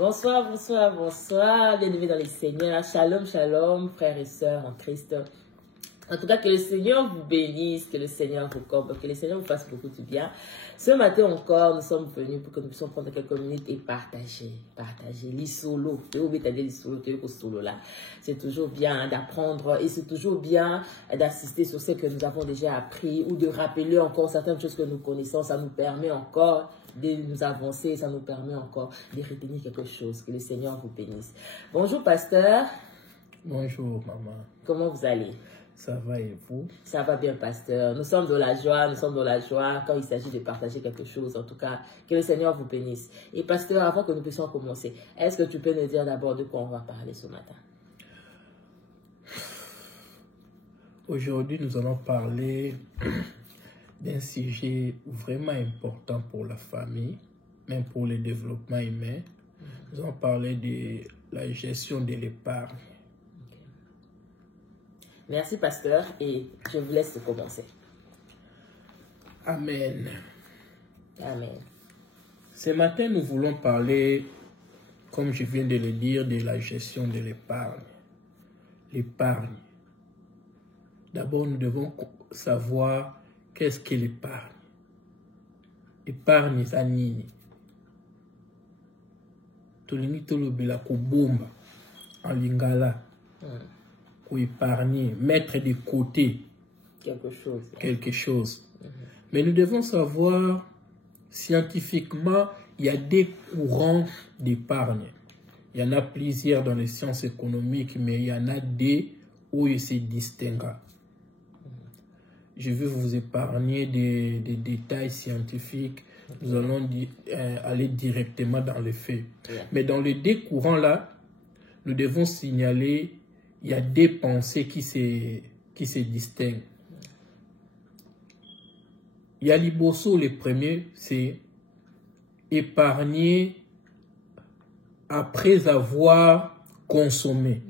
Bonsoir, bonsoir, bonsoir. Bienvenue dans les Seigneurs. Shalom, shalom, frères et sœurs en Christ. En tout cas, que le Seigneur vous bénisse, que le Seigneur vous comble, que le Seigneur vous fasse beaucoup de bien. Ce matin encore, nous sommes venus pour que nous puissions prendre quelques minutes et partager. L'isolo. C'est toujours bien d'apprendre et c'est toujours bien d'assister sur ce que nous avons déjà appris ou de rappeler encore certaines choses que nous connaissons. Ça nous permet encore de nous avancer, ça nous permet encore de retenir quelque chose. Que le Seigneur vous bénisse. Bonjour, pasteur. Bonjour, maman. Comment vous allez? Ça va et vous? Ça va bien, pasteur. Nous sommes dans la joie quand il s'agit de partager quelque chose. En tout cas, que le Seigneur vous bénisse. Et pasteur, avant que nous puissions commencer, est-ce que tu peux nous dire d'abord de quoi on va parler ce matin? Aujourd'hui, nous allons parler d'un sujet vraiment important pour la famille, même pour le développement humain. Nous allons parler de la gestion de l'épargne. Merci, pasteur, et je vous laisse commencer. Amen. Amen. Ce matin, nous voulons parler, comme je viens de le dire, de la gestion de l'épargne. L'épargne. D'abord, nous devons savoir qu'est-ce qu'est l'épargne. Épargne, c'est nini. Tolini tolobela kubumba en lingala. Pour épargner, mettre de côté quelque chose. Mais nous devons savoir, scientifiquement, il y a des courants d'épargne. Il y en a plusieurs dans les sciences économiques, mais il y en a des où il se distingue. Je vais vous épargner des détails scientifiques. Nous allons aller directement dans les faits. Mais dans les deux courants-là, nous devons signaler il y a des pensées qui se distinguent. Il y a Liboso, le premier, c'est épargner après avoir consommé.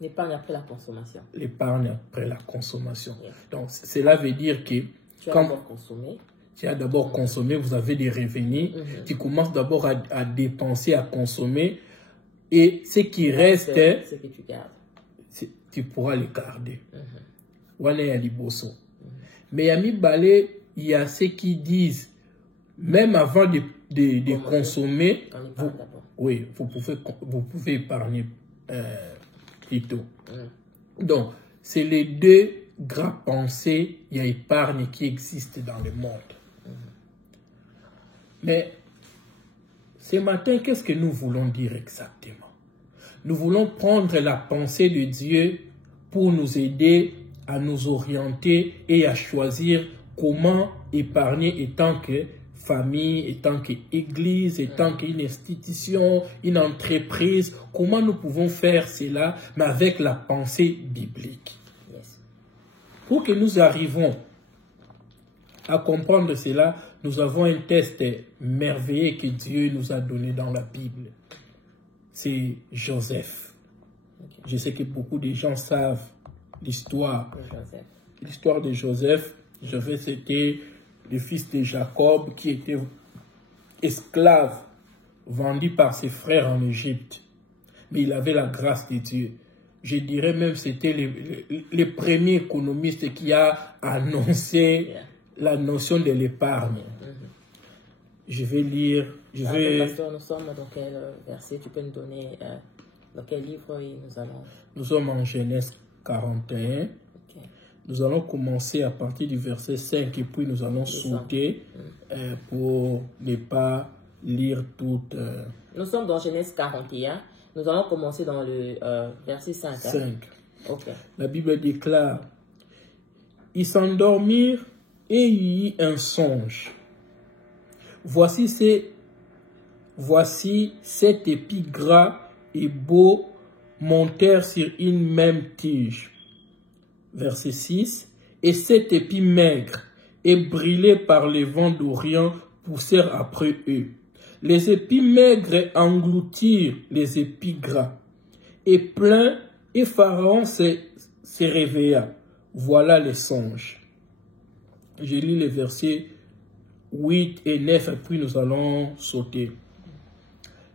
L'épargne après la consommation. L'épargne après la consommation. Donc, cela veut dire que tu as d'abord consommé, vous avez des revenus, tu commences d'abord à dépenser, à consommer, et ce qui reste, ce que tu gardes. Tu pourras les garder. Voilà, il y a Liboso. Mais à Mibale, il y a ceux qui disent, même avant de consommer, vous pouvez épargner plutôt. Donc, c'est les deux grandes pensées, il y a épargne qui existe dans le monde. Mais ce matin, qu'est-ce que nous voulons dire exactement? Nous voulons prendre la pensée de Dieu pour nous aider à nous orienter et à choisir comment épargner en tant que famille, en tant qu'église, en tant qu'une institution, une entreprise. Comment nous pouvons faire cela, mais avec la pensée biblique. Pour que nous arrivions à comprendre cela, nous avons un test merveilleux que Dieu nous a donné dans la Bible. C'est Joseph. Je sais que beaucoup de gens savent l'histoire. L'histoire de Joseph. Joseph, c'était le fils de Jacob qui était esclave, vendu par ses frères en Égypte. Mais il avait la grâce de Dieu. Je dirais même que c'était le premier économiste qui a annoncé la notion de l'épargne. Je vais lire. Pasteur, nous sommes dans quel verset? Tu peux nous donner dans quel livre nous allons? Nous sommes en Genèse 41. Nous allons commencer à partir du verset 5 et puis nous allons sauter pour ne pas lire toute. Nous sommes dans Genèse 41. Nous allons commencer dans le verset 5. 5. Okay. La Bible déclare: ils s'endormirent et il y eut un songe. Voici 7 épis gras et beaux montèrent sur une même tige. Verset 6. Et 7 épis maigres et brûlés par les vents d'Orient poussèrent après eux. Les épis maigres engloutirent les épis gras. Et plein, et Pharaon se réveilla. Voilà les songes. Je lis les versets 8 et 9, et puis nous allons sauter.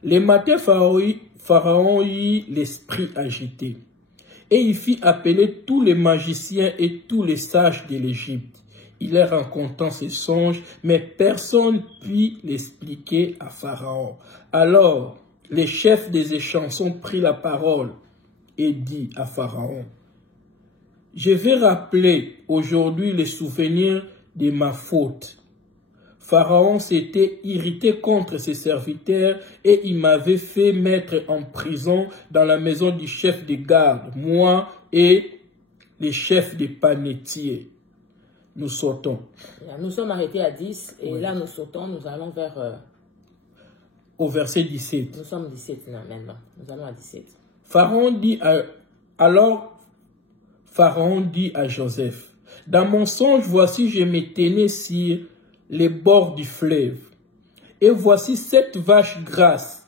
Les matins, Pharaon eut l'esprit agité. Et il fit appeler tous les magiciens et tous les sages de l'Égypte. Il leur raconta ses songes, mais personne ne put l'expliquer à Pharaon. Alors, les chefs des échansons prirent la parole et dit à Pharaon, « Je vais rappeler aujourd'hui les souvenirs de ma faute. Pharaon s'était irrité contre ses serviteurs et il m'avait fait mettre en prison dans la maison du chef de garde, moi et les chefs des panetiers. » Nous sautons. Nous sommes arrêtés à 10 et là nous sautons, nous allons vers... au verset 17. Nous sommes 17 maintenant, nous allons à 17. Alors Pharaon dit à Joseph, « Dans mon songe, voici je me tenais sur les bords du fleuve, et voici 7 vaches grasses,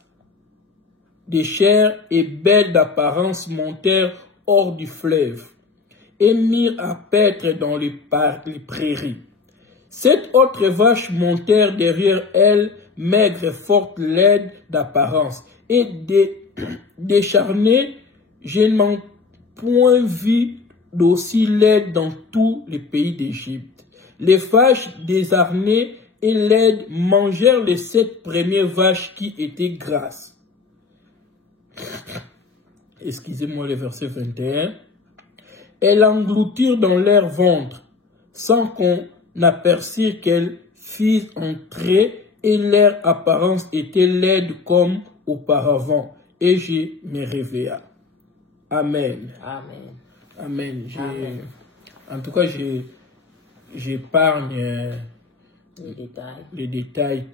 de chair et belles d'apparence montèrent hors du fleuve, et mirent à paître dans les prairies. 7 autres vaches montèrent derrière elles, maigres, fortes, laides d'apparence, et décharnées, je n'en point vu d'aussi laides dans tous les pays d'Égypte. Les vaches désarmées et laides mangèrent les 7 premières vaches qui étaient grasses. Excusez-moi le verset 21. Elles engloutirent dans leur ventre, sans qu'on aperçût qu'elles fissent entrer, et leur apparence était laide comme auparavant. Et je me réveilla. Amen. Amen. Amen. Amen. En tout cas, j'épargne les détails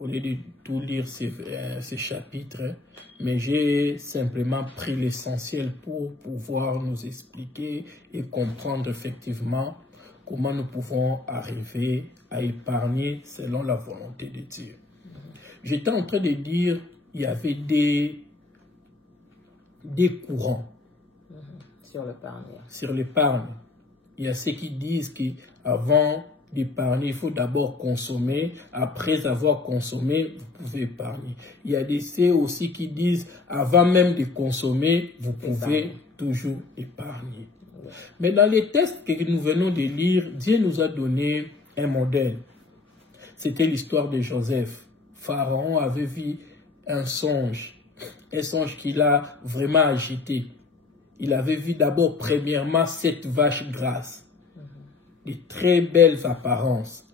au lieu de tout lire ces chapitres, mais j'ai simplement pris l'essentiel pour pouvoir nous expliquer et comprendre effectivement comment nous pouvons arriver à épargner selon la volonté de Dieu. J'étais en train de dire il y avait des courants sur l'épargne. Il y a ceux qui disent qu'avant d'épargner, il faut d'abord consommer. Après avoir consommé, vous pouvez épargner. Il y a ceux aussi qui disent avant même de consommer, vous pouvez toujours épargner. Mais dans les textes que nous venons de lire, Dieu nous a donné un modèle. C'était l'histoire de Joseph. Pharaon avait vu un songe qui l'a vraiment agité. Il avait vu d'abord premièrement 7 vaches grasses, de très belles apparences.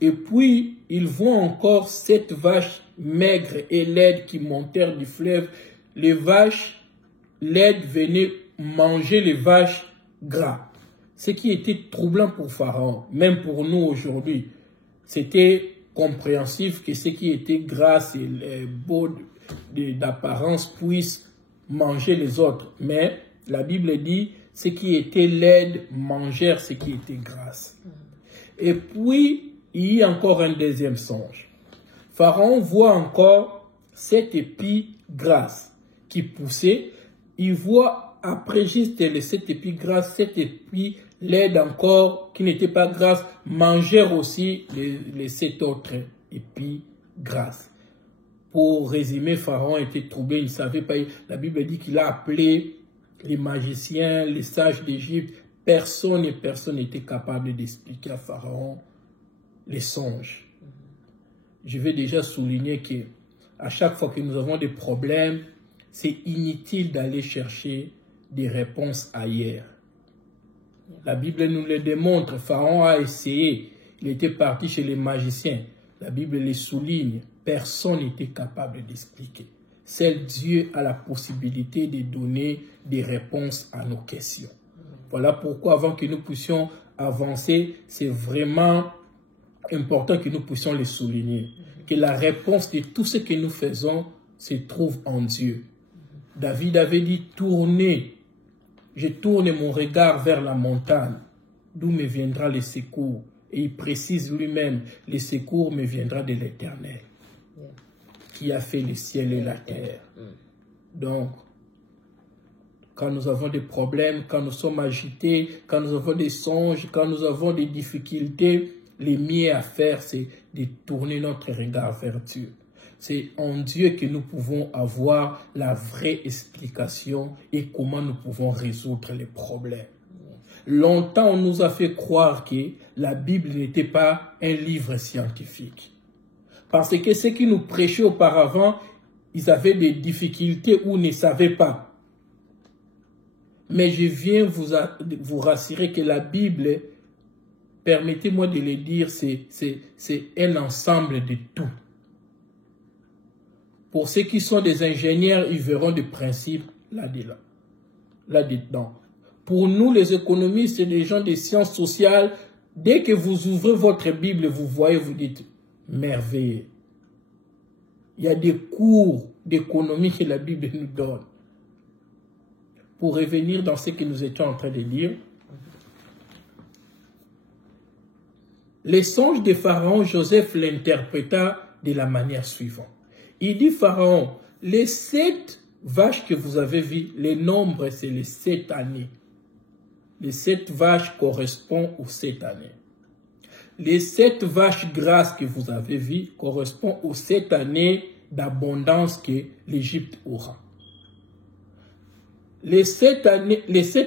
Et puis, il voit encore 7 vaches maigres et laides qui montèrent du fleuve. Les vaches laides venaient manger les vaches gras. Ce qui était troublant pour Pharaon, même pour nous aujourd'hui. C'était compréhensif que ce qui était gras et beau d'apparence puisse manger les autres. Mais la Bible dit, ce qui était laide mangèrent ce qui était gras. Et puis, il y a encore un deuxième songe. Pharaon voit encore 7 épis grasses qui poussaient. Il voit après juste les 7 épis grasses, 7 épis laides encore qui n'étaient pas grasses mangèrent aussi les 7 autres épis grasses. Pour résumer, Pharaon était troublé, il ne savait pas. La Bible dit qu'il a appelé les magiciens, les sages d'Égypte. Personne n'était capable d'expliquer à Pharaon les songes. Je vais déjà souligner que à chaque fois que nous avons des problèmes, c'est inutile d'aller chercher des réponses ailleurs. La Bible nous le démontre. Pharaon a essayé. Il était parti chez les magiciens. La Bible les souligne. Personne n'était capable d'expliquer. Seul Dieu a la possibilité de donner des réponses à nos questions. Voilà pourquoi, avant que nous puissions avancer, c'est vraiment important que nous puissions les souligner. Que la réponse de tout ce que nous faisons se trouve en Dieu. David avait dit, tournez, je tourne mon regard vers la montagne, d'où me viendra le secours. Et il précise lui-même, le secours me viendra de l'Éternel, qui a fait le ciel et la terre. Donc, quand nous avons des problèmes, quand nous sommes agités, quand nous avons des songes, quand nous avons des difficultés, le mieux à faire, c'est de tourner notre regard vers Dieu. C'est en Dieu que nous pouvons avoir la vraie explication et comment nous pouvons résoudre les problèmes. Longtemps, on nous a fait croire que la Bible n'était pas un livre scientifique. Parce que ceux qui nous prêchaient auparavant, ils avaient des difficultés ou ne savaient pas. Mais je viens vous rassurer que la Bible, permettez-moi de le dire, c'est un ensemble de tout. Pour ceux qui sont des ingénieurs, ils verront des principes là-dedans. Pour nous, les économistes et les gens des sciences sociales, dès que vous ouvrez votre Bible, vous voyez, vous dites, merveilleux. Il y a des cours d'économie que la Bible nous donne. Pour revenir dans ce que nous étions en train de lire, les songes de Pharaon, Joseph l'interpréta de la manière suivante. Il dit, Pharaon, les 7 vaches que vous avez vues, les nombres, c'est les 7 années. Les 7 vaches correspondent aux 7 années. Les 7 vaches grasses que vous avez vues correspondent aux 7 années d'abondance que l'Égypte aura. Les 7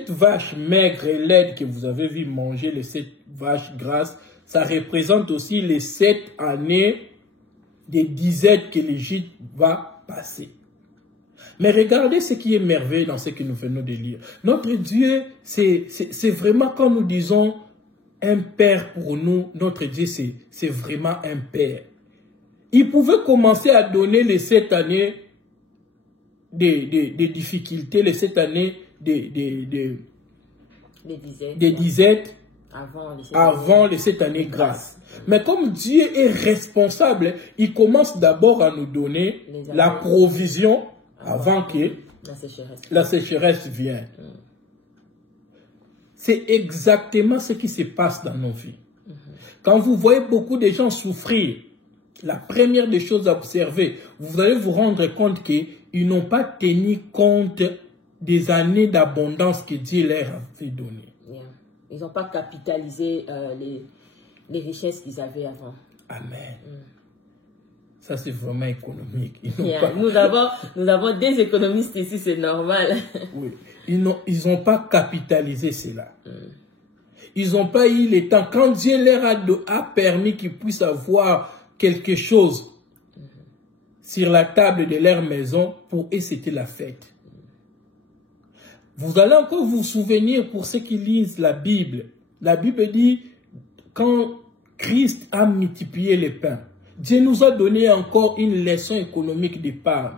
vaches maigres et laides que vous avez vues manger, les 7 vaches grasses, ça représente aussi les 7 années des disettes que l'Égypte va passer. Mais regardez ce qui est merveilleux dans ce que nous venons de lire. Notre Dieu, c'est vraiment quand nous disons un père pour nous, notre Dieu, c'est vraiment un père. Il pouvait commencer à donner les 7 années des difficultés, les 7 années des disettes avant les 7 années grâce. Mais comme Dieu est responsable, il commence d'abord à nous donner la provision avant que la sécheresse vienne. C'est exactement ce qui se passe dans nos vies. Quand vous voyez beaucoup de gens souffrir, la première des choses à observer, vous allez vous rendre compte qu'ils n'ont pas tenu compte des années d'abondance que Dieu leur avait données. Ils n'ont pas capitalisé les richesses qu'ils avaient avant. Amen. Ça, c'est vraiment économique. Nous avons des économistes ici, c'est normal. Oui. Ils n'ont pas capitalisé cela. Ils n'ont pas eu le temps. Quand Dieu leur a permis qu'ils puissent avoir quelque chose sur la table de leur maison, pour eux, c'était la fête. Vous allez encore vous souvenir, pour ceux qui lisent la Bible dit, quand Christ a multiplié les pains, Dieu nous a donné encore une leçon économique d'épargne.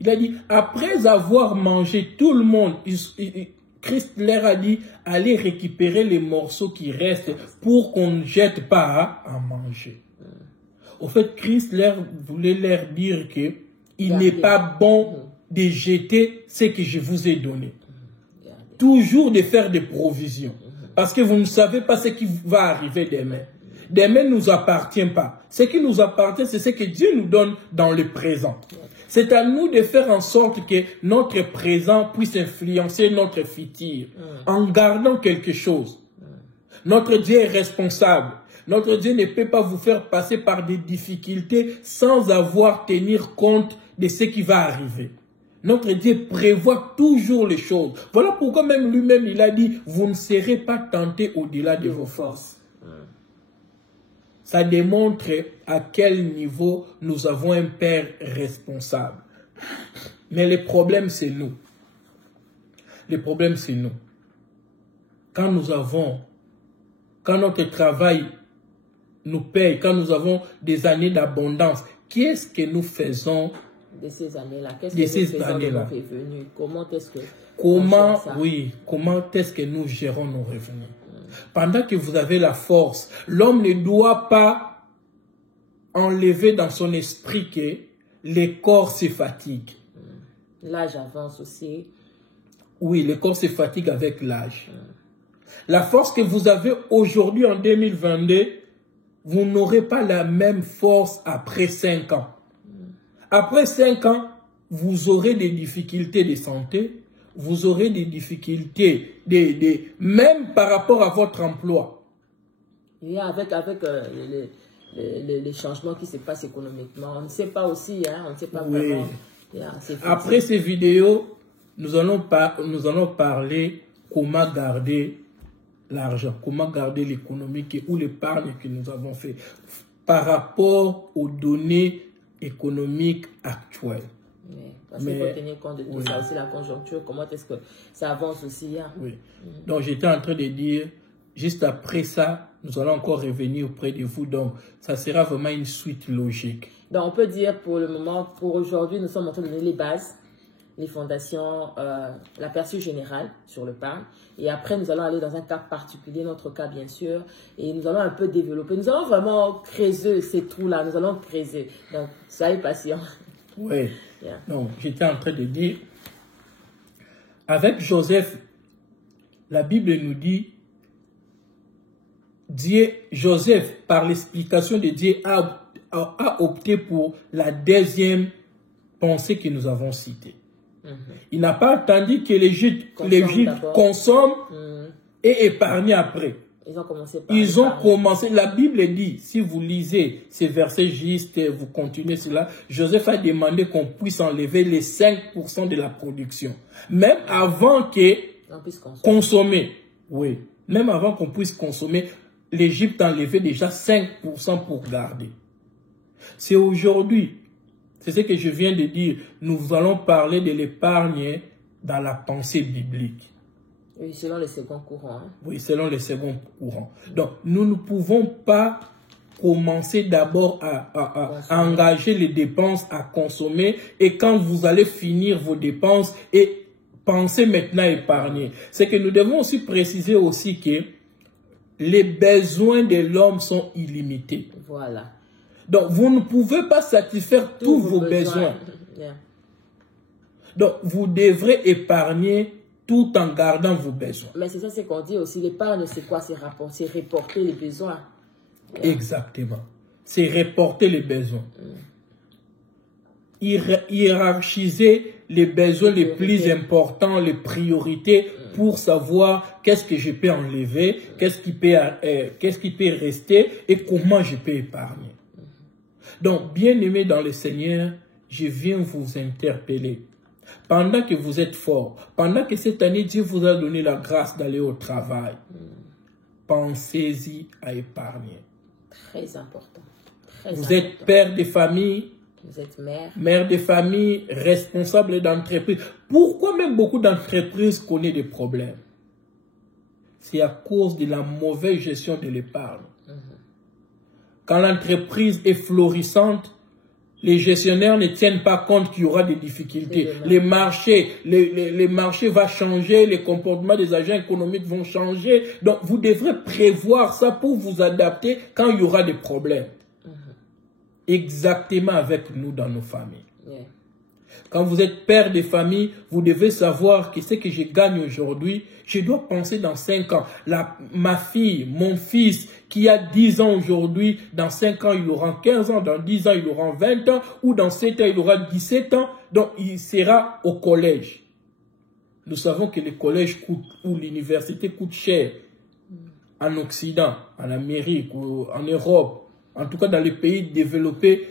Il a dit, après avoir mangé tout le monde, Christ leur a dit, allez récupérer les morceaux qui restent pour qu'on ne jette pas à manger. Au fait, Christ voulait leur dire qu'il n'est pas bon de jeter ce que je vous ai donné. Toujours de faire des provisions. Parce que vous ne savez pas ce qui va arriver demain. Demain ne nous appartient pas. Ce qui nous appartient, c'est ce que Dieu nous donne dans le présent. C'est à nous de faire en sorte que notre présent puisse influencer notre futur en gardant quelque chose. Notre Dieu est responsable. Notre Dieu ne peut pas vous faire passer par des difficultés sans avoir tenir compte de ce qui va arriver. Notre Dieu prévoit toujours les choses. Voilà pourquoi même lui-même, il a dit, vous ne serez pas tentés au-delà de vos forces. Ça démontre à quel niveau nous avons un Père responsable. Mais le problème, c'est nous. Le problème, c'est nous. Quand notre travail nous paye, quand nous avons des années d'abondance, qu'est-ce que nous faisons de ces années-là? Qu'est-ce que nous faisons de nos revenus? Comment est-ce que nous gérons nos revenus? Pendant que vous avez la force, l'homme ne doit pas enlever dans son esprit que le corps se fatigue. L'âge avance aussi. Oui, le corps se fatigue avec l'âge. La force que vous avez aujourd'hui en 2022, vous n'aurez pas la même force après 5 ans. Après 5 ans, vous aurez des difficultés de santé, vous aurez des difficultés, même par rapport à votre emploi. Et avec les changements qui se passent économiquement. On ne sait pas aussi, hein, on ne sait pas Oui. vraiment. Après ces vidéos, nous allons parler comment garder l'argent, comment garder l'économie ou l'épargne que nous avons fait par rapport aux données économiques actuelles. Oui, parce qu'il faut tenir compte de tout ça aussi, la conjoncture, comment est-ce que ça avance aussi. Hein? Oui. Donc j'étais en train de dire, juste après ça, nous allons encore revenir auprès de vous. Donc ça sera vraiment une suite logique. Donc on peut dire pour le moment, pour aujourd'hui, nous sommes en train de donner les bases, les fondations, l'aperçu général sur l'épargne. Et après, nous allons aller dans un cas particulier, notre cas bien sûr, et nous allons un peu développer. Nous allons vraiment creuser ces trous-là, nous allons creuser. Donc, soyez patients. Oui. Yeah. Donc, j'étais en train de dire, avec Joseph, la Bible nous dit, Joseph, par l'explication de Dieu, a opté pour la deuxième pensée que nous avons citée. Il n'a pas attendu que l'Égypte consomme et épargne après. Ils ont commencé, la Bible dit, si vous lisez ces versets justes, vous continuez cela, Joseph a demandé qu'on puisse enlever les 5% de la production. Même avant qu'on puisse consommer. Oui, même avant qu'on puisse consommer, l'Égypte a enlevé déjà 5% pour garder. C'est aujourd'hui, c'est ce que je viens de dire, nous allons parler de l'épargne dans la pensée biblique. Oui, selon les seconds courants. Hein? Oui, selon les seconds courants. Donc, nous ne pouvons pas commencer d'abord à engager les dépenses, à consommer, et quand vous allez finir vos dépenses, et penser maintenant à épargner. C'est que nous devons aussi préciser aussi que les besoins de l'homme sont illimités. Voilà. Donc, vous ne pouvez pas satisfaire tous vos besoins. Yeah. Donc, vous devrez épargner tout en gardant vos besoins. Mais c'est ça, c'est qu'on dit aussi, l'épargne, c'est quoi? C'est reporter les besoins. Yeah. Exactement. C'est reporter les besoins. Hiérarchiser les besoins les plus importants, les priorités, pour savoir qu'est-ce que je peux enlever, qu'est-ce qui peut rester et comment je peux épargner. Donc, bien-aimés dans le Seigneur, je viens vous interpeller. Pendant que vous êtes forts, pendant que cette année, Dieu vous a donné la grâce d'aller au travail, pensez-y à épargner. Très important. Vous êtes père de famille, vous êtes mère. Mère de famille, responsable d'entreprise. Pourquoi même beaucoup d'entreprises connaissent des problèmes? C'est à cause de la mauvaise gestion de l'épargne. Quand l'entreprise est florissante, les gestionnaires ne tiennent pas compte qu'il y aura des difficultés. Les marchés vont changer, les comportements des agents économiques vont changer. Donc, vous devrez prévoir ça pour vous adapter quand il y aura des problèmes. Exactement avec nous dans nos familles. Quand vous êtes père de famille, vous devez savoir que ce que je gagne aujourd'hui, je dois penser dans 5 ans. Ma fille, mon fils, qui a 10 ans aujourd'hui, dans 5 ans, il aura 15 ans, dans 10 ans, il aura 20 ans, ou dans 7 ans, il aura 17 ans, donc il sera au collège. Nous savons que le collège coûte, ou l'université coûte cher, en Occident, en Amérique, ou en Europe, en tout cas dans les pays développés,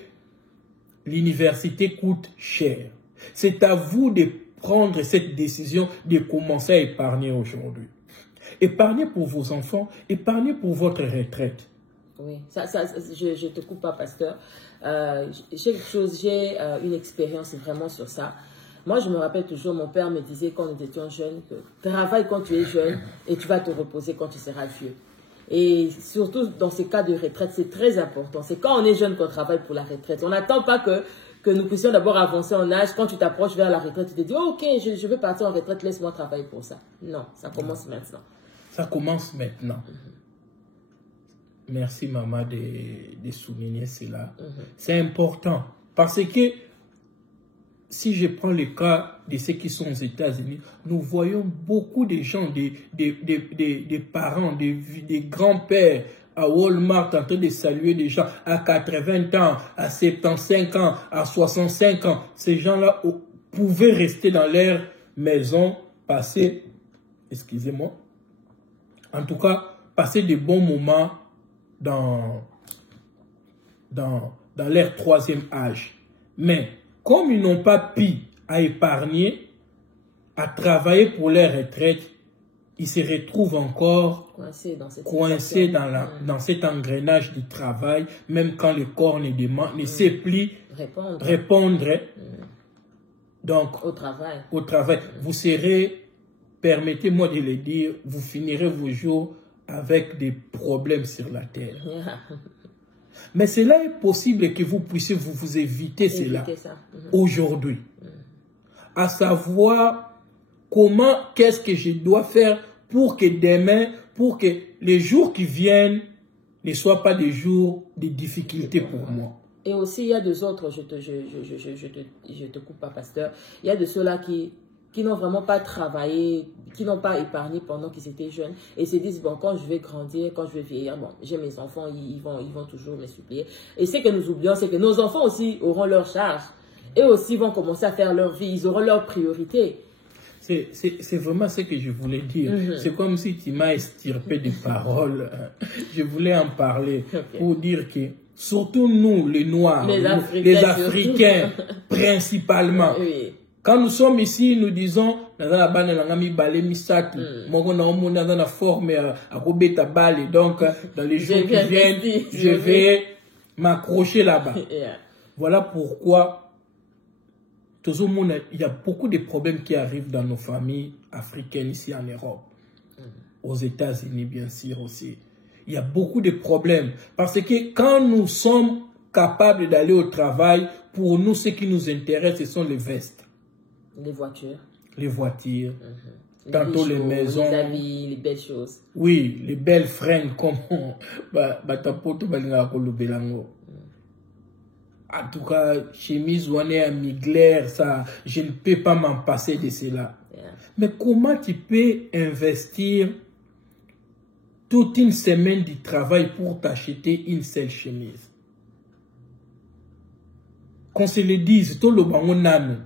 l'université coûte cher. C'est à vous de prendre cette décision de commencer à épargner aujourd'hui. Épargnez pour vos enfants, épargnez pour votre retraite. Oui, je te coupe pas, pasteur. J'ai une expérience vraiment sur ça. Moi, je me rappelle toujours, mon père me disait quand nous étions jeunes, que travaille quand tu es jeune et tu vas te reposer quand tu seras vieux. Et surtout dans ces cas de retraite, c'est très important. C'est quand on est jeune qu'on travaille pour la retraite. On n'attend pas que nous puissions d'abord avancer en âge. Quand tu t'approches vers la retraite, tu te dis, oh, ok, je veux partir en retraite, laisse-moi travailler pour ça. Non, ça commence maintenant. Ça commence maintenant. Merci, maman, de souligner cela. C'est important. Parce que si je prends le cas de ceux qui sont aux États-Unis, nous voyons beaucoup de gens, des parents, des grands-pères à Walmart en train de saluer des gens à 80 ans, à 75 ans, à 65 ans. Ces gens-là pouvaient rester dans leur maison, passer, excusez-moi, en tout cas, passer de bons moments dans leur troisième âge. Mais comme ils n'ont pas pu à épargner, à travailler pour leur retraite, ils se retrouvent encore coincés dans cet engrenage du travail, même quand le corps ne sait plus répondre. Donc, au travail. Vous serez, permettez-moi de le dire, vous finirez vos jours avec des problèmes sur la terre. Mais cela est possible que vous puissiez vous éviter cela aujourd'hui. À savoir, qu'est-ce que je dois faire pour que demain, pour que les jours qui viennent ne soient pas des jours de difficultés pour moi. Et aussi, il y a deux autres, je te coupe pas, pasteur, il y a de ceux-là qui n'ont vraiment pas travaillé, qui n'ont pas épargné pendant qu'ils étaient jeunes et se disent, bon, quand je vais grandir, quand je vais vieillir, bon, j'ai mes enfants, ils vont toujours me supplier. Et ce que nous oublions, c'est que nos enfants aussi auront leur charge. Et aussi vont commencer à faire leur vie, ils auront leurs priorités. C'est vraiment ce que je voulais dire. C'est comme si tu m'as estirpé des paroles. Je voulais en parler pour dire que, surtout nous, les Noirs, les Africains principalement, quand nous sommes ici, nous disons, donc dans les jours qui viennent, je vais m'accrocher là-bas. Voilà pourquoi il y a beaucoup de problèmes qui arrivent dans nos familles africaines ici en Europe, aux États-Unis bien sûr aussi. Il y a beaucoup de problèmes parce que quand nous sommes capables d'aller au travail, pour nous, ce qui nous intéresse, ce sont les vestes. Les voitures. Les voitures. Tantôt les maisons. Les habits, les belles choses. Oui, les belles fringues comme en tout cas, chemise ou à miglaire, ça, je ne peux pas m'en passer de cela. Mais comment tu peux investir toute une semaine de travail pour t'acheter une seule chemise? Qu'on se le dise, tout le bango nano,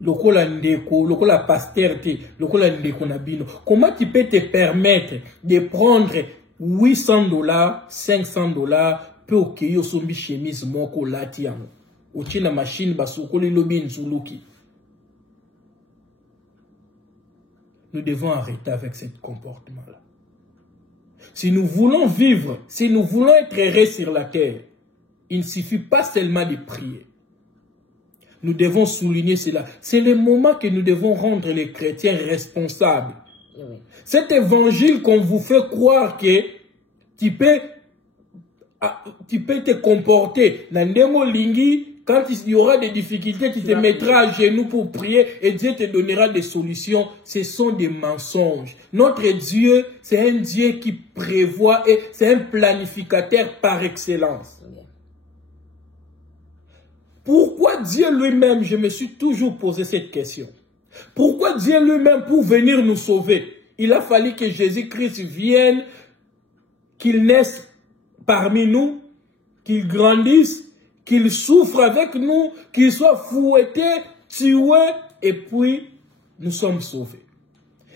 lokola ndeko, lokola pasterte, lokola ndeko nabino. Comment tu peux te permettre de prendre $800, $500 peu que yo sombi chemise moko lati yango? Otie na machine basokoli lobi nzuluki. Nous devons arrêter avec ce comportement-là. Si nous voulons vivre, si nous voulons être heureux sur la terre, il ne suffit pas seulement de prier. Nous devons souligner cela. C'est le moment que nous devons rendre les chrétiens responsables. Cet évangile qu'on vous fait croire que tu peux te comporter dans lingi. Quand il y aura des difficultés, tu te mettras à genoux pour prier et Dieu te donnera des solutions. Ce sont des mensonges. Notre Dieu, c'est un Dieu qui prévoit et c'est un planificateur par excellence. Pourquoi Dieu lui-même, je me suis toujours posé cette question. Pourquoi Dieu lui-même, pour venir nous sauver, il a fallu que Jésus-Christ vienne, qu'il naisse parmi nous, qu'il grandisse, qu'il souffre avec nous, qu'il soit fouetté, tué, et puis nous sommes sauvés.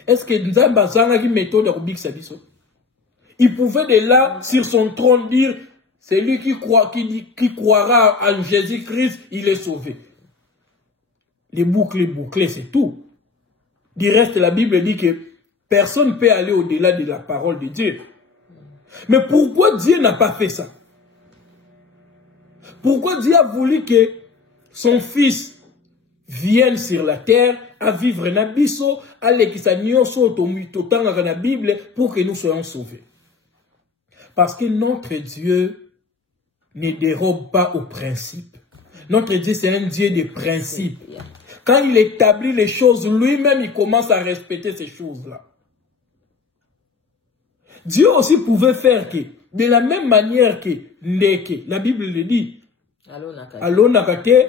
Est-ce que nous avons une méthode de Rubik Sabiso? Il pouvait de là, sur son trône, dire, celui qui croira en Jésus-Christ, il est sauvé. Les boucles, c'est tout. Du reste, la Bible dit que personne ne peut aller au-delà de la parole de Dieu. Mais pourquoi Dieu n'a pas fait ça? Pourquoi Dieu a voulu que son fils vienne sur la terre à vivre na biso, à l'équisanion dans la Bible pour que nous soyons sauvés? Parce que notre Dieu ne dérobe pas aux principes. Notre Dieu, c'est un Dieu de principes. Quand il établit les choses, lui-même, il commence à respecter ces choses-là. Dieu aussi pouvait faire que, de la même manière que Ndeke, la Bible le dit, Allo nakate,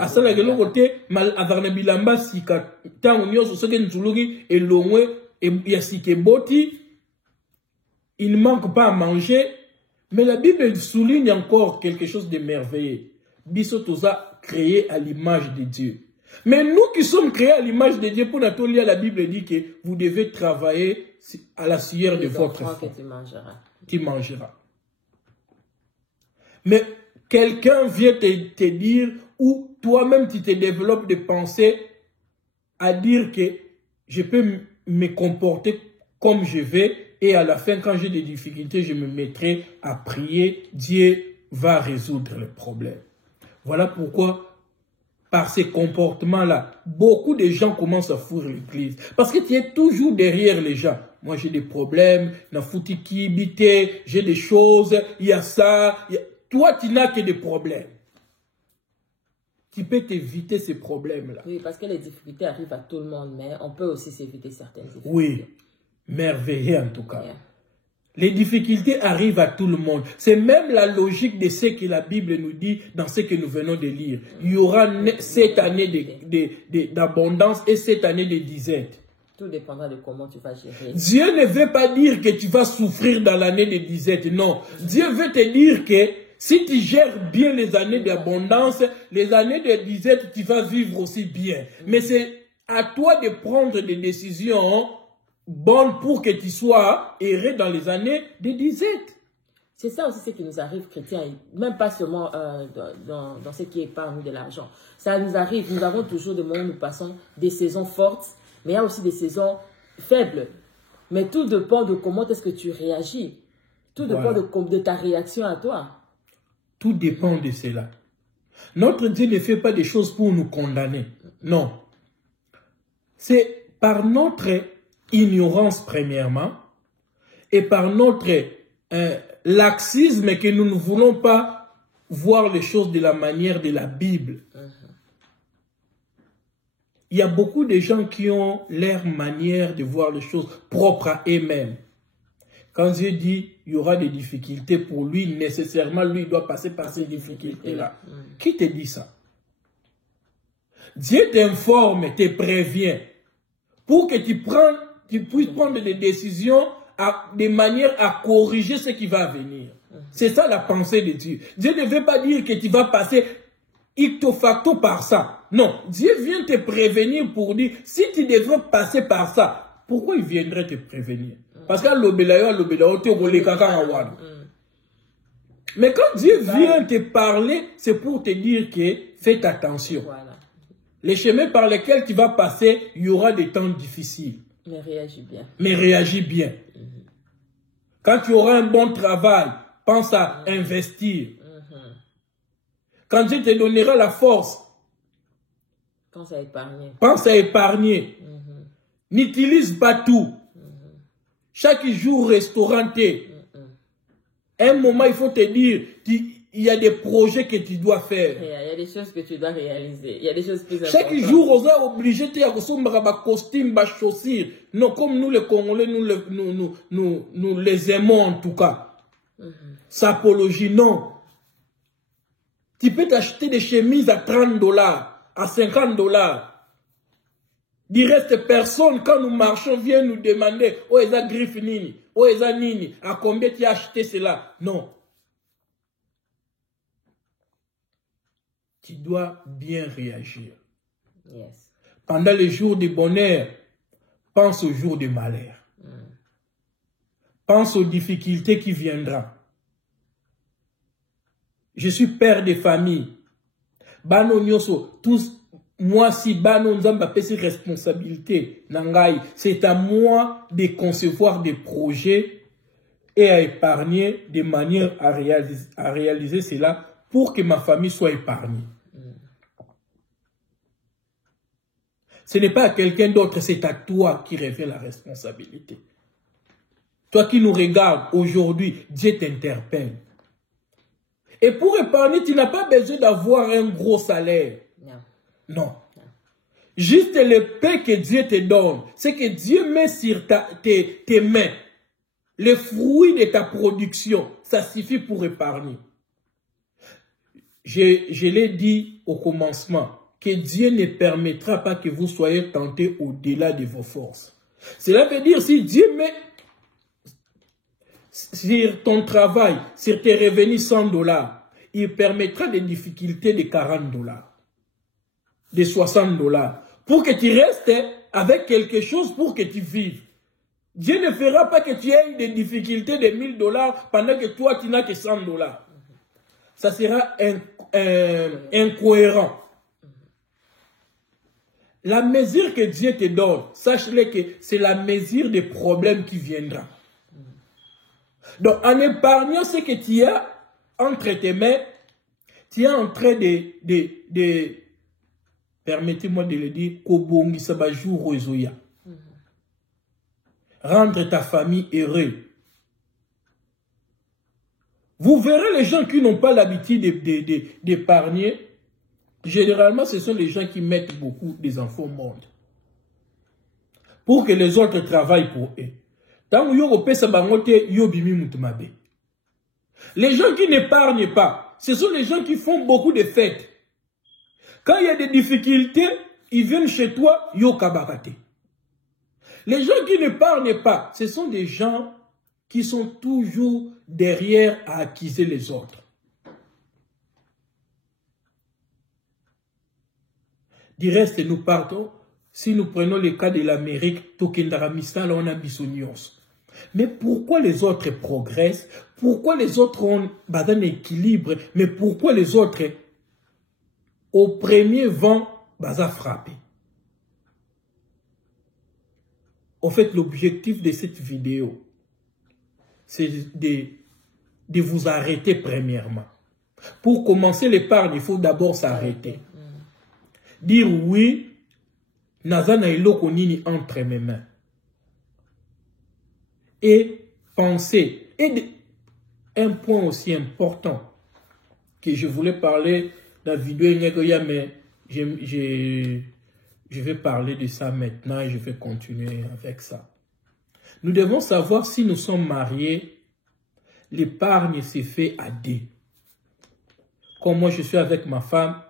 asala gelo kote, mal avarna bilamba sika, tango nyoso soke nzulugi, et longwe, et yasike boti, il ne manque pas à manger, mais la Bible souligne encore quelque chose de merveilleux. Bisotosa créé à l'image de Dieu. Mais nous qui sommes créés à l'image de Dieu, pour notre lire, la Bible dit que vous devez travailler à la sueur de votre faim. Tu mangeras. Mais quelqu'un vient te dire, ou toi-même tu te développes des pensées à dire que je peux me comporter comme je vais et à la fin, quand j'ai des difficultés, je me mettrai à prier. Dieu va résoudre le problème. Voilà pourquoi, par ces comportements-là, beaucoup de gens commencent à fuir l'église. Parce que tu es toujours derrière les gens. Moi, j'ai des problèmes, j'ai des choses, il y a ça. Toi, tu n'as que des problèmes. Tu peux t'éviter ces problèmes-là. Oui, parce que les difficultés arrivent à tout le monde, mais on peut aussi s'éviter certaines difficultés. Oui, merveilleux en tout cas. Yeah. Les difficultés arrivent à tout le monde. C'est même la logique de ce que la Bible nous dit dans ce que nous venons de lire. Il y aura cette année d'abondance et cette année de disette. Tout dépendra de comment tu vas gérer. Dieu ne veut pas dire que tu vas souffrir dans l'année de disette. Non. Dieu veut te dire que si tu gères bien les années d'abondance, les années de disette, tu vas vivre aussi bien. Mais c'est à toi de prendre des décisions bonnes pour que tu sois heureux dans les années de disette. C'est ça aussi ce qui nous arrive, chrétiens, même pas seulement dans ce qui épargne de l'argent. Ça nous arrive, nous avons toujours des moments où nous passons des saisons fortes, mais il y a aussi des saisons faibles. Mais tout dépend de comment est-ce que tu réagis. Tout dépend de ta réaction à toi. Tout dépend de cela. Notre Dieu ne fait pas des choses pour nous condamner. Non. C'est par notre ignorance premièrement et par notre laxisme que nous ne voulons pas voir les choses de la manière de la Bible. Il y a beaucoup de gens qui ont leur manière de voir les choses propres à eux-mêmes. Quand Dieu dit il y aura des difficultés pour lui, nécessairement lui doit passer par ces difficultés-là. Qui te dit ça? Dieu t'informe, te prévient pour que tu puisses prendre des décisions de manière à corriger ce qui va venir. C'est ça la pensée de Dieu. Dieu ne veut pas dire que tu vas passer icto facto par ça. Non, Dieu vient te prévenir pour dire, si tu devrais passer par ça, pourquoi il viendrait te prévenir? Parce que mais quand Dieu vient te parler, c'est pour te dire que fais attention. Voilà. Les chemins par lesquels tu vas passer, il y aura des temps difficiles. Mais réagis bien. Mais réagis bien. Quand tu auras un bon travail, pense à investir. Quand Dieu te donnera la force, pense à épargner. Pense à épargner. N'utilise pas tout. Chaque jour restauranté. Un moment, il faut te dire, il y a des projets que tu dois faire. Il y a des choses que tu dois réaliser. Il y a des choses plus importantes. Chaque jour, on est obligé de avoir costume, chaussures. Non, comme nous les Congolais, nous les aimons en tout cas. Sapologie, non. Tu peux t'acheter des chemises à 30 $, à 50 $. Du reste, personne, quand nous marchons, vient nous demander, oh, ils ont griffe nini, oh, ils ont nini, à combien tu as acheté cela? Non. Tu dois bien réagir. Yes. Pendant les jours de bonheur, pense aux jours de malheur. Pense aux difficultés qui viendront. Je suis père de famille. Bano nyoso, tous, moi si bano nzamba pesi responsabilité, nangai, c'est à moi de concevoir des projets et à épargner de manière à réaliser cela pour que ma famille soit épargnée. Ce n'est pas à quelqu'un d'autre, c'est à toi qui revient la responsabilité. Toi qui nous regardes aujourd'hui, Dieu t'interpelle. Et pour épargner, tu n'as pas besoin d'avoir un gros salaire. Non. Juste le paix que Dieu te donne, c'est que Dieu met sur tes mains les fruits de ta production. Ça suffit pour épargner. Je l'ai dit au commencement, que Dieu ne permettra pas que vous soyez tentés au-delà de vos forces. Cela veut dire, si Dieu met sur ton travail, sur tes revenus 100 $, il permettra des difficultés de 40 $, de 60 $, pour que tu restes avec quelque chose pour que tu vives. Dieu ne fera pas que tu aies des difficultés de 1000 $ pendant que toi tu n'as que 100 $. ça sera incohérent. La mesure que Dieu te donne, sache-le que c'est la mesure des problèmes qui viendra. Donc, en épargnant ce que tu as entre tes mains, tu es en train de permettez-moi de le dire, rendre ta famille heureuse. Vous verrez les gens qui n'ont pas l'habitude d'épargner. Généralement, ce sont les gens qui mettent beaucoup des enfants au monde. Pour que les autres travaillent pour eux. Les gens qui n'épargnent pas, ce sont les gens qui font beaucoup de fêtes. Quand il y a des difficultés, ils viennent chez toi, yo kabakate. Les gens qui n'épargnent pas, ce sont des gens qui sont toujours derrière à accuser les autres. Du reste, nous partons. Si nous prenons le cas de l'Amérique, Tokendaramistan, là on a bisognos. Mais pourquoi les autres progressent? Pourquoi les autres ont un équilibre? Mais pourquoi les autres, au premier vent, baza frappé? En fait, l'objectif de cette vidéo, c'est de vous arrêter premièrement. Pour commencer l'épargne, il faut d'abord s'arrêter. Dire oui, nazana iloko nini entre mes mains. Et penser. Et un point aussi important que je voulais parler dans la vidéo, mais je vais parler de ça maintenant et je vais continuer avec ça. Nous devons savoir si nous sommes mariés, l'épargne s'est fait à deux. Comme moi je suis avec ma femme,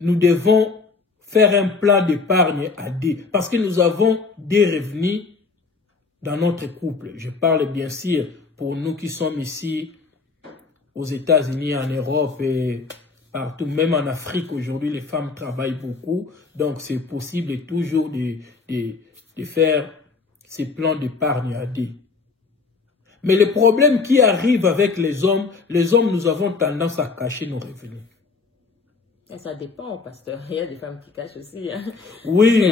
nous devons faire un plan d'épargne à deux. Parce que nous avons des revenus dans notre couple. Je parle bien sûr pour nous qui sommes ici aux États-Unis, en Europe et partout, même en Afrique aujourd'hui, les femmes travaillent beaucoup. Donc c'est possible toujours de faire ces plans d'épargne à deux. Mais le problème qui arrive avec les hommes, nous avons tendance à cacher nos revenus. Et ça dépend, pasteur. Il y a des femmes qui cachent aussi. Hein. Oui,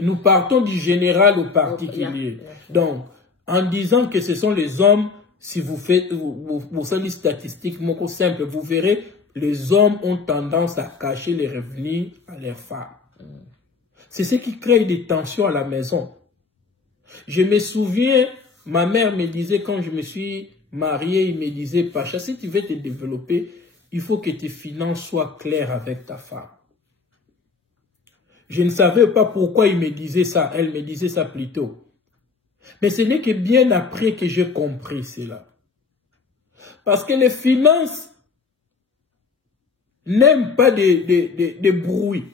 nous partons du général au particulier. Donc, en disant que ce sont les hommes, si vous faites une statistique simple, vous verrez, les hommes ont tendance à cacher les revenus à leurs femmes. C'est ce qui crée des tensions à la maison. Je me souviens, ma mère me disait, quand je me suis marié, il me disait, Pacha, si tu veux te développer, il faut que tes finances soient claires avec ta femme. Je ne savais pas pourquoi il me disait ça. Elle me disait ça plus tôt. Mais ce n'est que bien après que j'ai compris cela. Parce que les finances n'aiment pas de bruit.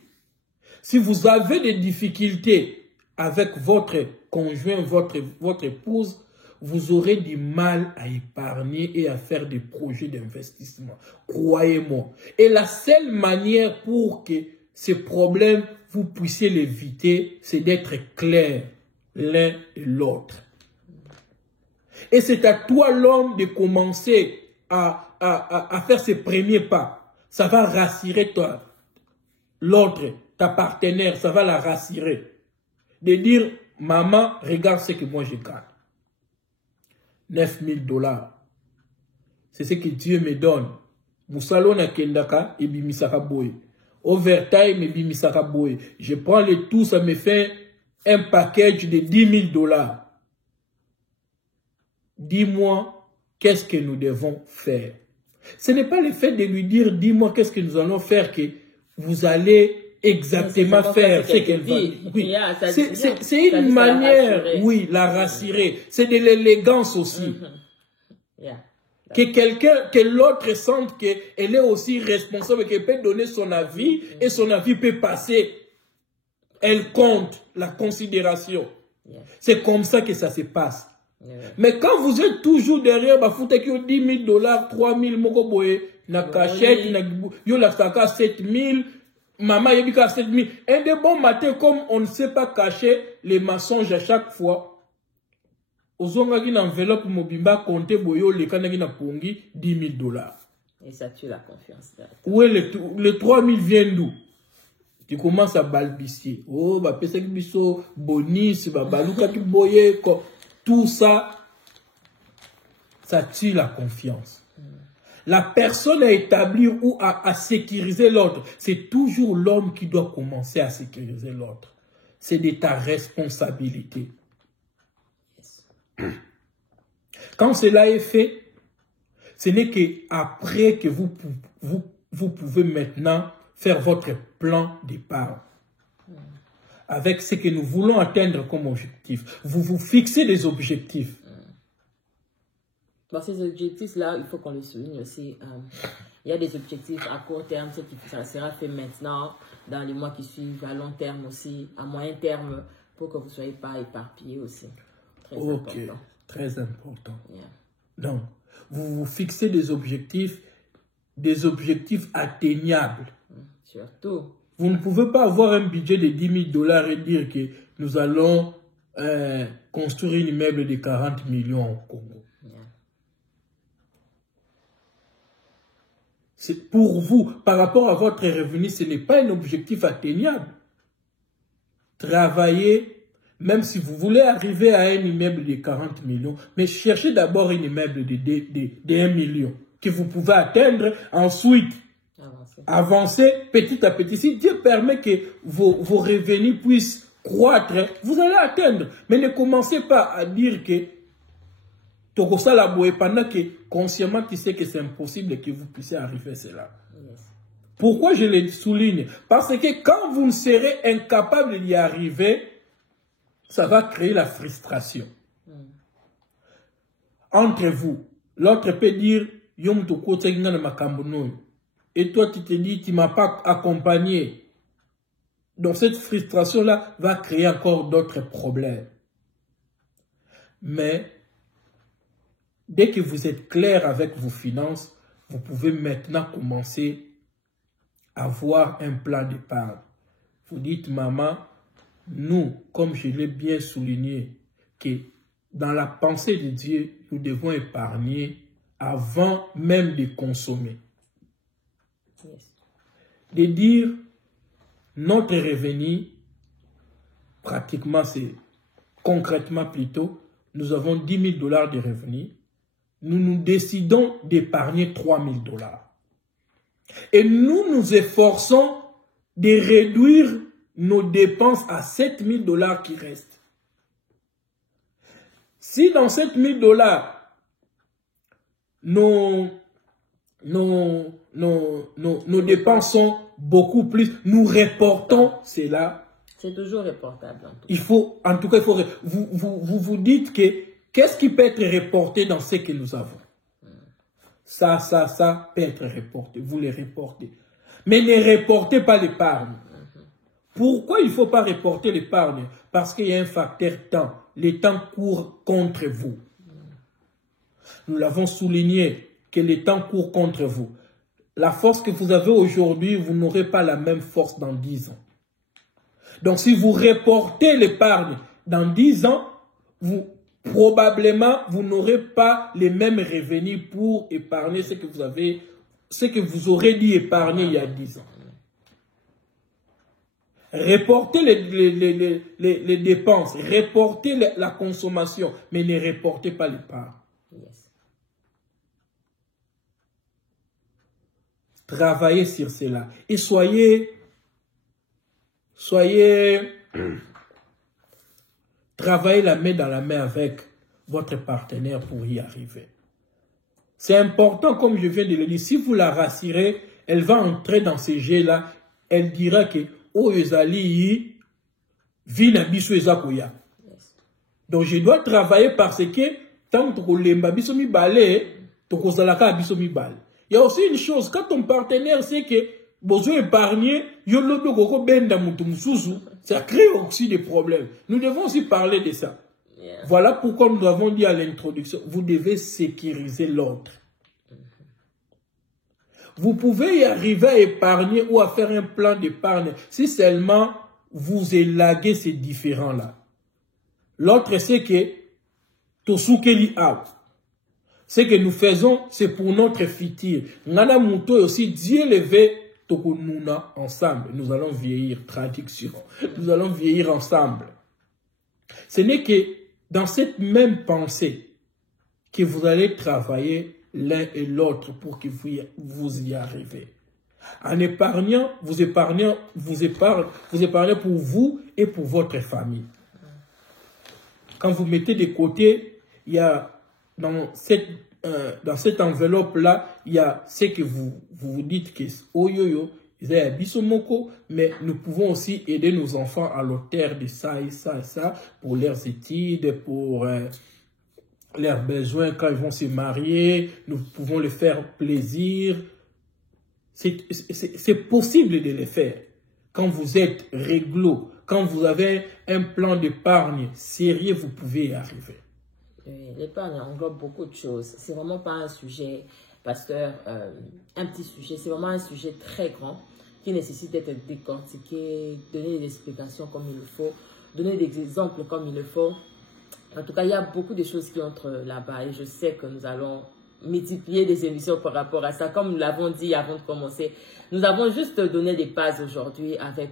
Si vous avez des difficultés avec votre conjoint, votre épouse, vous aurez du mal à épargner et à faire des projets d'investissement. Croyez-moi. Et la seule manière pour que ces problèmes, vous puissiez l'éviter, c'est d'être clair l'un et l'autre. Et c'est à toi, l'homme, de commencer à faire ces premiers pas. Ça va rassurer toi, l'autre, ta partenaire, ça va la rassurer. De dire, maman, regarde ce que moi je gagne. 9 000 $. C'est ce que Dieu me donne. Moussalona kendaka et bimisaka boy. Overtime et bimisaka boy. Je prends le tout, ça me fait un package de 10 000 $. Dis-moi, qu'est-ce que nous devons faire? Ce n'est pas le fait de lui dire, dis-moi, qu'est-ce que nous allons faire que vous allez exactement faire ce qu'elle va dire. Oui. C'est une manière, oui, la rassurer. C'est de l'élégance aussi. Que quelqu'un, que l'autre sente qu'elle est aussi responsable, qu'elle peut donner son avis et son avis peut passer. Elle compte la considération. C'est comme ça que ça se passe. Mais quand vous êtes toujours derrière, bah, faut que 10 000 $, 3 000 mokoboye, na cachette, yo la saka 7 000, maman yebika 7 000. Un des bons matins, comme on ne sait pas cacher les mensonges à chaque fois, ozonga ki na enveloppe mobimba compter boyo le kanaki na pongi 10 000 $. Et ça tue la confiance. Où est les 3000 viennent d'où? Tu commences à balbutier. Oh, bah, pesa ki biso, bonus, bah, baluka ki boye, tout ça, ça tue la confiance. La personne à établir ou à sécuriser l'autre, c'est toujours l'homme qui doit commencer à sécuriser l'autre. C'est de ta responsabilité. Quand cela est fait, ce n'est qu'après que vous pouvez maintenant faire votre plan d'épargne. Avec ce que nous voulons atteindre comme objectif. Vous vous fixez des objectifs. Bon, ces objectifs-là, il faut qu'on le souligne aussi. Il y a des objectifs à court terme, ça sera fait maintenant, dans les mois qui suivent, à long terme aussi, à moyen terme, pour que vous ne soyez pas éparpillés aussi. Très important. Très important. Yeah. Donc, vous vous fixez des objectifs atteignables. Surtout. Vous ne pouvez pas avoir un budget de 10 000 $ et dire que nous allons construire un immeuble de 40 millions au Congo. Yeah. C'est pour vous, par rapport à votre revenu, ce n'est pas un objectif atteignable. Travaillez, même si vous voulez arriver à un immeuble de 40 millions, mais cherchez d'abord un immeuble de 1 million que vous pouvez atteindre, ensuite avancer petit à petit. Si Dieu permet que vos revenus puissent croître, vous allez atteindre. Mais ne commencez pas à dire que pendant que consciemment tu sais que c'est impossible que vous puissiez arriver à cela. Yes. Pourquoi je le souligne? Parce que quand vous ne serez incapable d'y arriver, ça va créer la frustration. Entre vous, l'autre peut dire et toi tu te dis tu ne m'as pas accompagné. Donc cette frustration-là va créer encore d'autres problèmes. Mais dès que vous êtes clair avec vos finances, vous pouvez maintenant commencer à avoir un plan d'épargne. Vous dites, maman, nous, comme je l'ai bien souligné, que dans la pensée de Dieu, nous devons épargner avant même de consommer. Yes. De dire, notre revenu, pratiquement, c'est concrètement plutôt, nous avons 10 000 $ de revenus. Nous décidons d'épargner 3 000 $. Et nous nous efforçons de réduire nos dépenses à 7 000 $ qui restent. Si dans 7 000 $, nos dépenses sont beaucoup plus, nous reportons cela. C'est toujours reportable. En tout cas, vous dites que qu'est-ce qui peut être reporté dans ce que nous avons? Ça peut être reporté. Vous les reportez. Mais ne reportez pas l'épargne. Pourquoi il ne faut pas reporter l'épargne? Parce qu'il y a un facteur temps. Le temps court contre vous. Nous l'avons souligné que le temps court contre vous. La force que vous avez aujourd'hui, vous n'aurez pas la même force dans 10 ans. Donc si vous reportez l'épargne dans 10 ans, probablement, vous n'aurez pas les mêmes revenus pour épargner ce que vous aurez dû épargner il y a 10 ans. Reportez les dépenses, reportez la consommation, mais ne reportez pas l'épargne. Yes. Travaillez sur cela et travaillez la main dans la main avec votre partenaire pour y arriver. C'est important, comme je viens de le dire, si vous la rassurez, elle va entrer dans ces jeux-là, elle dira que oh ezali vina biso ezakoya. Donc je dois travailler parce que tant que lemba biso mi balé, toko zalaka biso mi balé. Il y a aussi une chose, quand ton partenaire sait que besoin épargner, yolobe koko benda mutu mususu, ça crée aussi des problèmes. Nous devons aussi parler de ça. Yeah. Voilà pourquoi nous avons dit à l'introduction, vous devez sécuriser l'autre. Vous pouvez y arriver à épargner ou à faire un plan d'épargne si seulement vous élaguez ces différents-là. L'autre, c'est que Tosukeli out. Ce que nous faisons, c'est pour notre futur. Nana Mouto aussi, Dieu levé Tokununa ensemble. Nous allons vieillir, traduction. Nous allons vieillir ensemble. Ce n'est que dans cette même pensée que vous allez travailler l'un et l'autre pour que vous y arrivez. En épargnant, vous épargnez pour vous et pour votre famille. Quand vous mettez de côté, il y a dans cette enveloppe-là, il y a ce que vous dites que oh yo yo, mais nous pouvons aussi aider nos enfants à l'auteur de ça et ça et ça pour leurs études, pour leurs besoins quand ils vont se marier. Nous pouvons leur faire plaisir. C'est possible de le faire. Quand vous êtes réglo, quand vous avez un plan d'épargne sérieux, vous pouvez y arriver. L'épargne englobe beaucoup de choses. C'est vraiment pas un sujet, pasteur, un petit sujet. C'est vraiment un sujet très grand qui nécessite d'être décortiqué, donner des explications comme il le faut, donner des exemples comme il le faut. En tout cas, il y a beaucoup de choses qui entrent là-bas et je sais que nous allons multiplier des émissions par rapport à ça. Comme nous l'avons dit avant de commencer, nous avons juste donné des bases aujourd'hui avec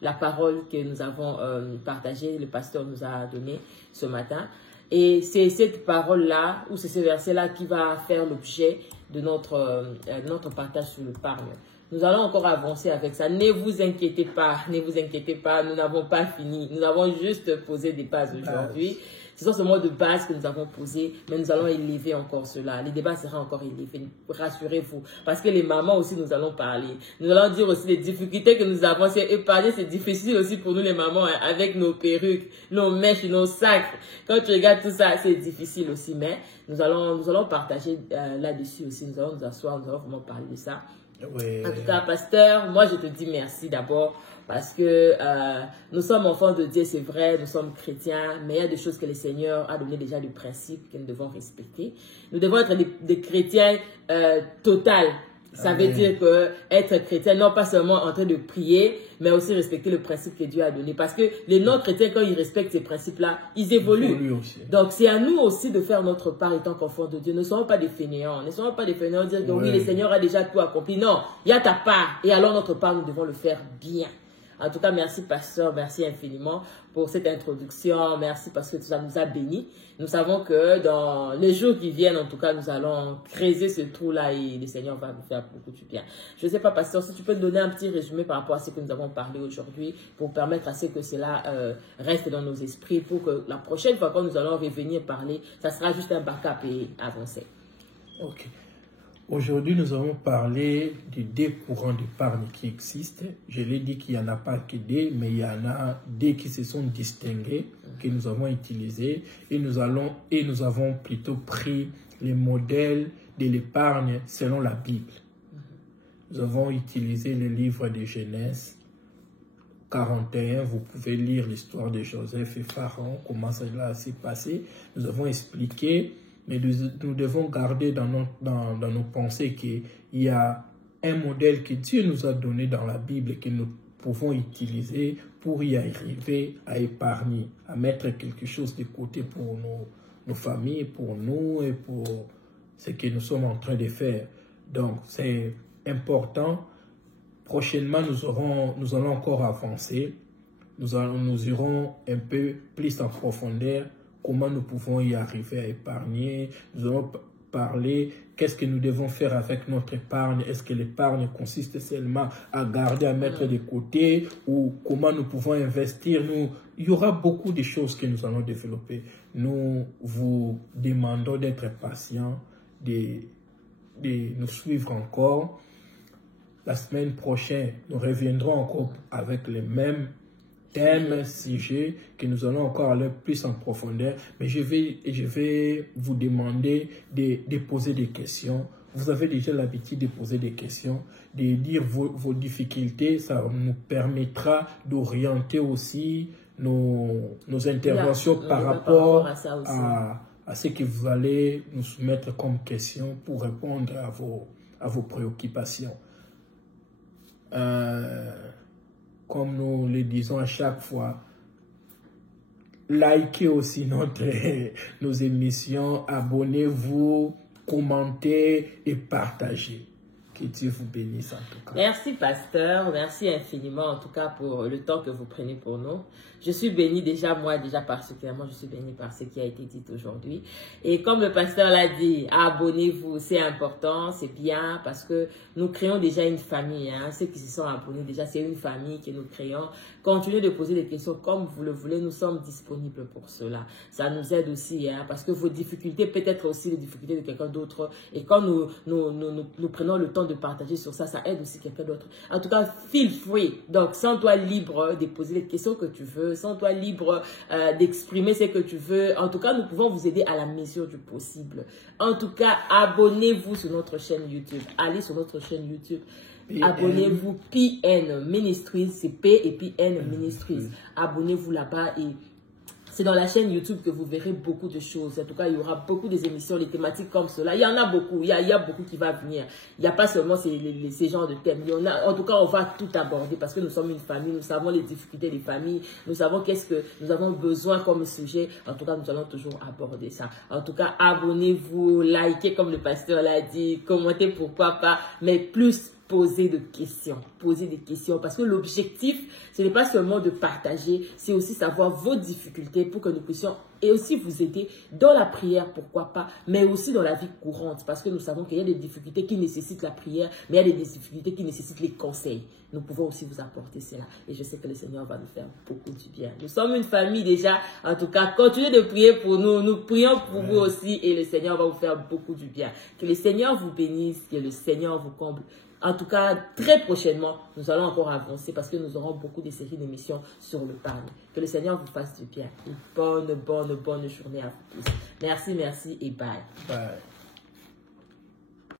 la parole que nous avons partagée, le pasteur nous a donné ce matin. Et c'est cette parole-là, ou c'est ce verset-là qui va faire l'objet de notre partage sur l'épargne. Nous allons encore avancer avec ça. Ne vous inquiétez pas, nous n'avons pas fini. Nous avons juste posé des bases aujourd'hui. Ce sont seulement de bases que nous avons posées, mais nous allons élever encore cela. Les débats seront encore élevés, rassurez-vous. Parce que les mamans aussi, nous allons parler. Nous allons dire aussi les difficultés que nous avons. Épargner, c'est difficile aussi pour nous les mamans, hein, avec nos perruques, nos mèches, nos sacs. Quand tu regardes tout ça, c'est difficile aussi. Mais nous allons partager là-dessus aussi. Nous allons nous asseoir, nous allons vraiment parler de ça. Oui. En tout cas, pasteur, moi je te dis merci d'abord parce que nous sommes enfants de Dieu, c'est vrai, nous sommes chrétiens, mais il y a des choses que le Seigneur a donné déjà des principes que nous devons respecter. Nous devons être des chrétiens totaux. Ça veut dire que être chrétien, non pas seulement en train de prier, mais aussi respecter le principe que Dieu a donné. Parce que les non-chrétiens, quand ils respectent ces principes-là, ils évoluent. Donc, c'est à nous aussi de faire notre part étant qu'enfants de Dieu. Ne soyons pas des fainéants. Ne soyons pas des fainéants dire que oui, le Seigneur a déjà tout accompli. Non, il y a ta part. Et alors, notre part, nous devons le faire bien. En tout cas, merci pasteur, merci infiniment pour cette introduction. Merci parce que ça nous a bénis. Nous savons que dans les jours qui viennent, en tout cas, nous allons creuser ce trou-là et le Seigneur va nous faire beaucoup de bien. Je ne sais pas, pasteur, si tu peux nous donner un petit résumé par rapport à ce que nous avons parlé aujourd'hui pour permettre à ce que cela reste dans nos esprits pour que la prochaine fois quand nous allons revenir parler, ça sera juste un backup et avancer. Ok. Aujourd'hui, nous allons parler des deux courants d'épargne qui existent. Je l'ai dit qu'il n'y en a pas que deux, mais il y en a deux qui se sont distingués, que nous avons utilisés. Et nous avons plutôt pris les modèles de l'épargne selon la Bible. Nous avons utilisé le livre de Genèse 41. Vous pouvez lire l'histoire de Joseph et Pharaon, comment cela s'est passé. Nous avons expliqué. Mais nous devons garder dans nos pensées qu'il y a un modèle que Dieu nous a donné dans la Bible et que nous pouvons utiliser pour y arriver à épargner, à mettre quelque chose de côté pour nos familles, pour nous et pour ce que nous sommes en train de faire. Donc, c'est important. Prochainement, nous allons encore avancer. Nous irons un peu plus en profondeur. Comment nous pouvons y arriver à épargner. Nous allons parler qu'est-ce que nous devons faire avec notre épargne. Est-ce que l'épargne consiste seulement à garder, à mettre de côté ou comment nous pouvons investir. Il y aura beaucoup de choses que nous allons développer. Nous vous demandons d'être patients, de nous suivre encore. La semaine prochaine, nous reviendrons encore avec les mêmes thème, sujet, que nous allons encore aller plus en profondeur, mais je vais vous demander de poser des questions. Vous avez déjà l'habitude de poser des questions, de dire vos difficultés, ça nous permettra d'orienter aussi nos interventions par rapport à ce que vous allez nous soumettre comme question pour répondre à vos préoccupations. Comme nous le disons à chaque fois, likez aussi nos émissions, abonnez-vous, commenter et partager. Que Dieu vous bénisse en tout cas. Merci, pasteur. Merci infiniment, en tout cas, pour le temps que vous prenez pour nous. Je suis bénie déjà, moi, déjà particulièrement, je suis bénie par ce qui a été dit aujourd'hui. Et comme le pasteur l'a dit, abonnez-vous, c'est important, c'est bien, parce que nous créons déjà une famille. Hein. Ceux qui se sont abonnés, déjà, c'est une famille que nous créons. Continuez de poser des questions comme vous le voulez, nous sommes disponibles pour cela. Ça nous aide aussi, hein, parce que vos difficultés, peut-être aussi les difficultés de quelqu'un d'autre. Et quand nous prenons le temps de partager sur ça, ça aide aussi quelqu'un d'autre. En tout cas, feel free. Donc, sens-toi libre de poser les questions que tu veux, sens-toi libre d'exprimer ce que tu veux. En tout cas, nous pouvons vous aider à la mesure du possible. En tout cas, abonnez-vous sur notre chaîne YouTube. Allez sur notre chaîne YouTube. Abonnez-vous, PN Ministries, c'est P et puis N Ministries. Abonnez-vous là-bas et c'est dans la chaîne YouTube que vous verrez beaucoup de choses. En tout cas, il y aura beaucoup des émissions, des thématiques comme cela. Il y en a beaucoup. Il y a beaucoup qui va venir. Il n'y a pas seulement ces genres de thèmes. Il y en a, en tout cas, on va tout aborder parce que nous sommes une famille. Nous savons les difficultés des familles. Nous savons qu'est-ce que nous avons besoin comme sujet. En tout cas, nous allons toujours aborder ça. En tout cas, abonnez-vous, likez comme le pasteur l'a dit, commentez pourquoi pas, mais plus poser des questions parce que l'objectif ce n'est pas seulement de partager, c'est aussi savoir vos difficultés pour que nous puissions et aussi vous aider dans la prière, pourquoi pas, mais aussi dans la vie courante parce que nous savons qu'il y a des difficultés qui nécessitent la prière, mais il y a des difficultés qui nécessitent les conseils. Nous pouvons aussi vous apporter cela et je sais que le Seigneur va nous faire beaucoup du bien. Nous sommes une famille déjà, en tout cas, continuez de prier pour nous, nous prions pour vous aussi et le Seigneur va vous faire beaucoup du bien. Que le Seigneur vous bénisse, que le Seigneur vous comble. En tout cas, très prochainement, nous allons encore avancer parce que nous aurons beaucoup de séries d'émissions sur le parler. Que le Seigneur vous fasse du bien. Une bonne journée à vous tous. Merci et bye. Bye.